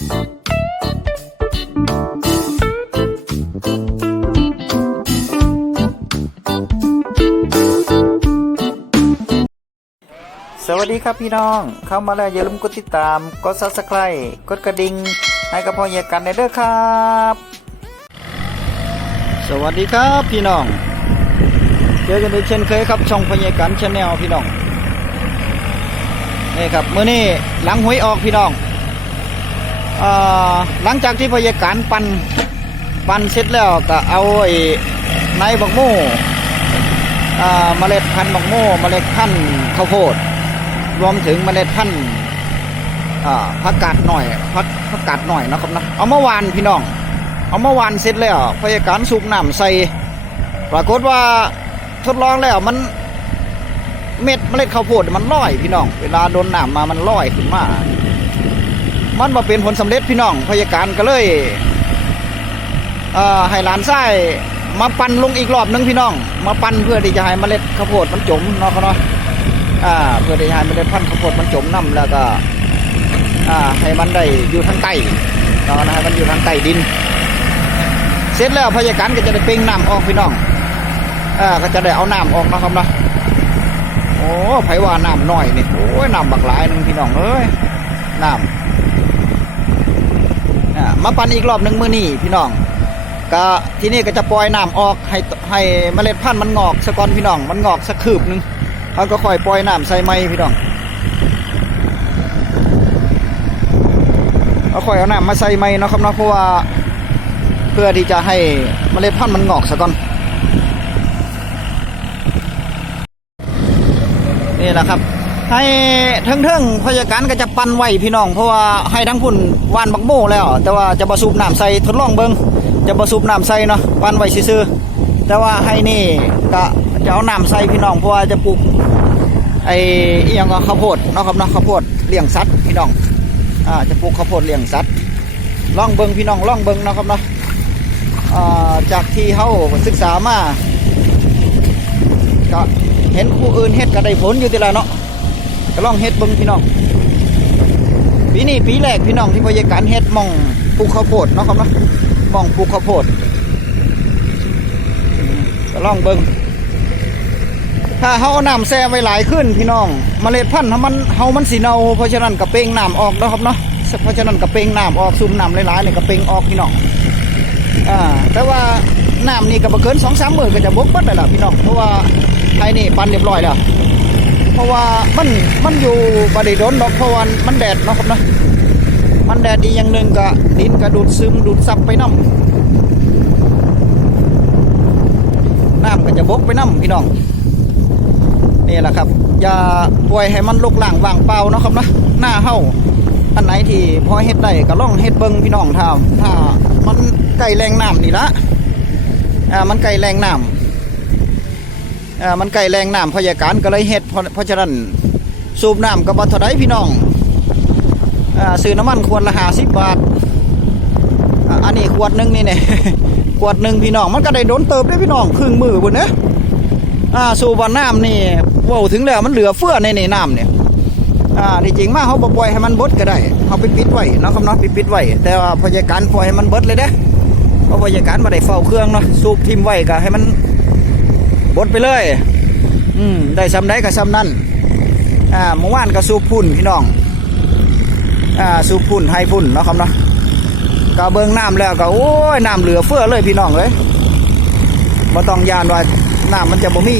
สวัสดีครับพี่น้อง เข้ามาแล้วอย่าลืมกดติดตาม กดซับสไครต์กดกระดิ่งให้กับพ่อเยกันในเด้อครับ สวัสดีครับพี่น้อง เจอกันอีกเช่นเคยครับช่องพ่อเยกันชาแนลพี่น้อง นี่ครับ มื้อนี้หลังหวยออกพี่น้อง หลังจากที่พ่อเยกันปั่นปั่นเสร็จแล้วก็เอาไอ้ในบักโม่อ่าเมล็ดพันธุ์บักโม่เมล็ดพันธุ์ข้าวโพด รวมถึงเมล็ดพันธุ์ผักกาดหน่อยผักผักกาดหน่อยนะครับนะเอาเมื่อวานพี่น้อง เอาเมื่อวานเสร็จแล้วพยาการสูบน้ำใส่ปรากฏว่าทดลองแล้วมันเม็ดเมล็ดข้าวโพดมันลอยพี่น้อง เวลาโดนน้ำมามันลอยขึ้นมา มันมาเป็นผลสำเร็จพี่น้องพยาการก็เลยเอ่อให้หลานไส้มาปั่นลงอีกรอบหนึงพี่น้อง มาปั่นเพื่อที่จะให้เมล็ดข้าวโพดมันจมเนาะเขาเนาะอ่าเพื่อที่จะให้มันได้พันธุ์ข้าวโพดมันจมน้ำแล้วก็อ่าให้มันได้อยู่ทางใต้เนาะนะให้มันอยู่ทางใต้ดิน เสร็จแล้วพยาการก็จะได้เป่งน้ำออกพี่น้องอ่าก็จะได้เอาน้ำออกนะครับเนาะโอ้ไผว่าน้ำน้อยนี่โอ้ยน้ำบักหลายหนึงพี่น้องเอ้ยน้ำอ่า มาปั่นอีกรอบหนึ่งมื้อนี้พี่น้องก็ที่นี่ก็จะปล่อยน้ำออกให้ให้เมล็ดพันธุ์มันงอกสะก่อนพี่น้อง มันงอกสักคืบหนึงเขาก็ค่อยปล่อยน้ำใส่ไม้พี่น้องเอาค่อยเอาน้ำมาใส่ไม้เนาะครับเนาะเพราะว่าเพื่อที่จะให้เมล็ดพันธุ์มันงอกซะก่อนนี่แหละครับ ให้เทิงๆพยาการก็จะปั่นไว้พี่น้อง เพราะว่าให้ทั้งพุ่นวานบักโม่แล้ว แต่ว่าจะบสูบน้ำใส่ทดลองเบิงจะบสูบน้ำใส่เนาะปั่นไว้ซื่อแต่ว่าให้นี่ก็จะเอาน้ำใส่พี่น้องเพราะว่าจะปลูกไอ้อียังก็ข้าวโพดเนาะครับเนาะข้าวโพดเลี้ยงสัตว์พี่น้องอ่าจะปลูกข้าวโพดเลี้ยงสัตว์ล่องเบิงพี่น้องล่องเบิงเนาะครับเนาะอ่าจากที่เขาศึกษามาก็เห็นผู้อื่นเฮ็ดก็ได้ผลอยู่ทีละเนาะ ล่องเฮ็ดเบิงพี่น้องปีนี้ปีแรกพี่น้องที่พยาการเฮ็ดมองปลูกข้าวโพดเนาะครับเนาะมองปลูกข้าวโพดก็ล่องเบิงถ้าเขาเอาน้ำแช่ไว้หลายขึ้นพี่น้องเมล็ดพันธุ์เฮามันเฮามันสีเนาเพราะฉะนั้นกระเป้งน้ำออกนะครับเนาะเพราะฉะนั้นกระเป้งน้ำออกซุ่มน้ำหลายๆเนี่ยกระเป้งออกพี่น้องอ่าแต่ว่าน้ำนี่ก็บ่เกินสองสามมื้อก็จะบกเบิดเลยล่ะพี่น้องเพราะว่าไทยนี่ปันเรียบร้อยแล้ว เพราะว่ามันมันอยู่บไดิโดนดอกเพราะว่ามันแดดเนาะครับเนาะมันแดดดีอย่างหนึ่งก็ดินก็ดูดซึมดูดซับไปน้ำน้ำก็จะบกไปน้ำพี่น้องนี่แหละครับ อย่าปล่อยให้มันลกล่างว่างเปล่าเนาะครับนะหน้าเฮาอันไหนที่พอเฮ็ดได้ก็ล่องเฮ็ดเบิ่งพี่น้องท่าถ้ามันใกล้แรงน้ำนี่ละอ่ามันใกล้แรงน้ำ มันใกล้แรงน้ำพยาการก็เลยเฮ็ดเพราะเพราะฉะนั้นสูบน้ำก็บ่เท่าใดพี่น้องซื้อน้ำมันขวดละ50บาทอ่าอันนี้ขวดหนึ่งนี่เนี่ยขวดหนึ่งพี่น้องมันก็ได้โดนเติบได้พี่น้องครึ่งมือพุ่นเด้อ่าสูบน้ำนี่ว่าถึงแล้วมันเหลือเฟือในในน้ำเนี่ยอ่าที่จริงมากเขาบ่ปล่อยให้มันบดก็ได้เขาไปปิดไว้เนาะครับเนาะไปปิดไว้แต่ว่าพยาการปล่อยให้มันบดเลยเด้เพราะพยาการมาได้เฝ้าเครื่องเนาะสูบทิมไว้ก็ให้มัน บดไปเลย อืมได้ซ้ำได้ก็ซ้ำนั่นอ่าเมื่อวานก็สูบพุ่นพี่น้องอ่าสูบพุ่นให้พุ่นเนาะครับเนาะก็เบิ่งน้ำแล้วก็โอ้ยน้ำเหลือเฟือเลยพี่น้องเลยบ่ต้องยานว่าน้ำมันจะบ่มี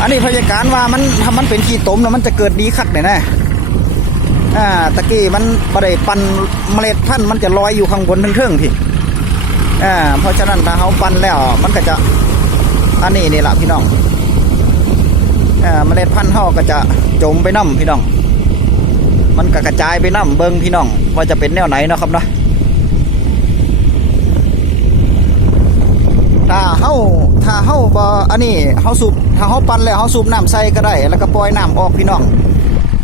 อันนี้พยาการว่ามันถ้ามันเป็นขี้ตมแล้วมันจะเกิดดีคักเนี่ยนะอ่าตะกี้มันบได้ปันเมล็ดพันธุ์มันจะลอยอยู่ข้างบนทั้งเทิงๆพี่ อ่าเพราะฉะนั้นถ้าเขาปั้นแล้ว มันก็จะอันนี้นี่แหละพี่น้องอ่าเมล็ดพันธุ์เขาก็จะจมไปน้ำพี่น้อง มันก็กระจายไปน้ำเบิงพี่น้อง ว่าจะเป็นแนวไหนนะครับเนาะถ้าเฮาถ้าเฮาบ่อันนี้เฮาสูบถ้าเฮาปั่นแล้วเฮาสูบน้ำใส่ก็ได้ แล้วก็ปล่อยน้ำออกพี่น้อง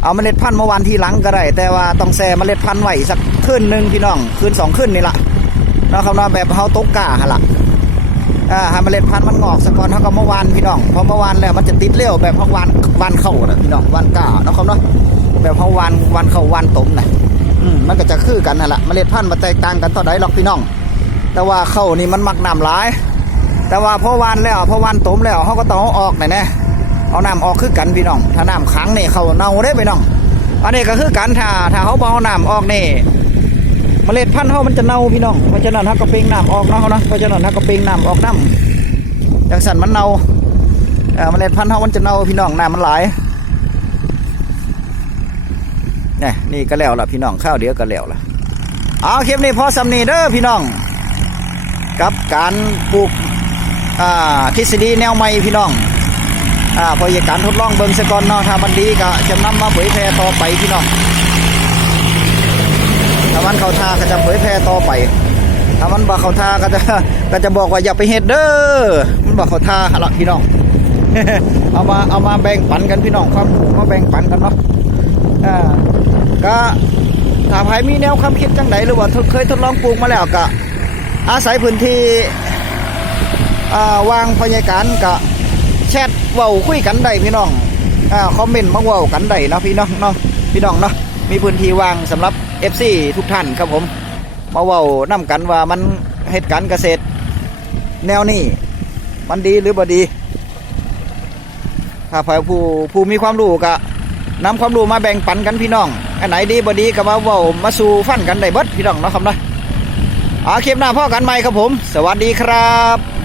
เอาเมล็ดพันธุ์เมื่อวานทีหลังก็ได้ แต่ว่าต้องแช่เมล็ดพันธุ์ไว้สักคืนหนึ่งพี่น้อง คืนสองคืนนี่ละ นาะครับนะแบบเฮาตกกาหั่นล่ะอ่าให้เมล็ดพันธุ์มันงอกซะกอนเฮาก็เมื่อวานพี่น้องพอเมื่อวานแล้วมันจะติดเร็วแบบเฮาวานวานเข้าน่ะพี่น้องวานกาเนาะครับเนาะแบบเฮาวานวานเข้าวานตมนะอืมมันก็จะคือกันนั่นแหละเมล็ดพันธุ์มันแตกต่างกันต่อใดหรอกพี่น้อง แต่ว่าเข้านี่มันมักน้ำหลาย แต่ว่าพอวานแล้วพอวานตมแล้วเขาก็ต้องออกหน่อยนะเอาน้ำออกคือกันพี่น้อง ถ้าน้ำขังนี่เขาเน่าได้พี่น้อง อันนี้ก็คือกันถ้าถ้าเขาบ่เอาน้ำออกนี่ เมล็ดพันธุ์เขามันจะเน่าพี่น้องเพราะฉะนั้นเขาก็เปงน้ำออกเนาะเขานะเพราะฉะนั้นเขาก็เปงน้ำออกน้ำจังสันมันเน่าเมล็ดพันธุ์เขามันจะเน่าพี่น้องน้ำมันหลายนี่นี่ก็แล้วล่ะพี่น้องข้าวเดียวก็แล้วล่ะเอาคลิปนี้พอสำนีเด้อพี่น้อง กับการปลูกทฤษฎีแนวใหม่พี่น้องอ่าพออยากการทดลองเบิ่งซะก่อนเนาะถ้ามันดีก็จะนำมาเผยแพร่ต่อไปพี่น้อง ถ้ามันเขาท่าก็จะเผยแพร่ต่อไป ถ้ามันบ่เขาท่าก็จะก็จะบอกว่าอย่าไปเฮ็ดเด้อ มันบ่เขาท่าหั่นละพี่น้อง เอามาเอามาแบ่งปันกันพี่น้องความรู้มาแบ่งปันกันเนาะอ่าก็ถ้าใครมีแนวความคิดจังไดหรือว่าเคยทดลองปลูกมาแล้วก็อาศัยพื้นที่วางพยาการกับแชทเว้าคุยกันได้พี่น้องอ่าคอมเมนต์มาเว้ากันได้นะพี่น้องเนาะพี่น้องเนาะมีพื้นที่วางสำหรับ FC ทุกท่านครับผม มาเว้านํกันว่ามันเหตุการณ์เกษตร แนวนี้ มันดีหรือบ่ดี ถ้าใครผู้ผู้มีความรู้ก็นำความรู้มาแบ่งปันกันพี่น้อง อันไหนดีบ่ดีก็มาเว้ามาสู่ฟันกันได้เบิดพี่น้องเนาะครับเนะอาคลิปหน้าพ่อกันใหม่ครับผม สวัสดีครับ